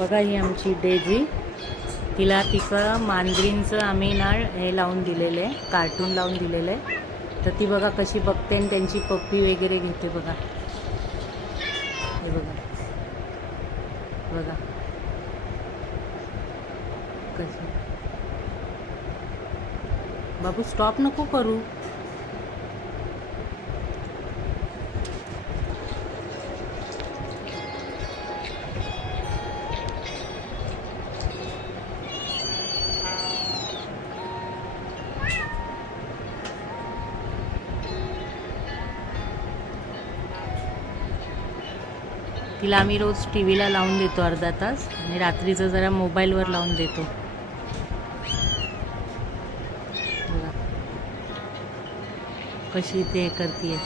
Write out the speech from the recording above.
बघा ही आमची डेझी, तिला तिचं मांजरींचं आम्ही ना हे लावून दिलेलं आहे, कार्टून लावून दिलेलं आहे. तर ती बघा कशी बघते आणि त्यांची पप्पी वगैरे घेते बघा. हे बघा बघा कसं. बाबू स्टॉप नको करू. तिला आम्ही रोज टी व्हीला लावून देतो अर्धा तास आणि रात्रीचं जरा मोबाईलवर लावून देतो. बघा कशी ते करते.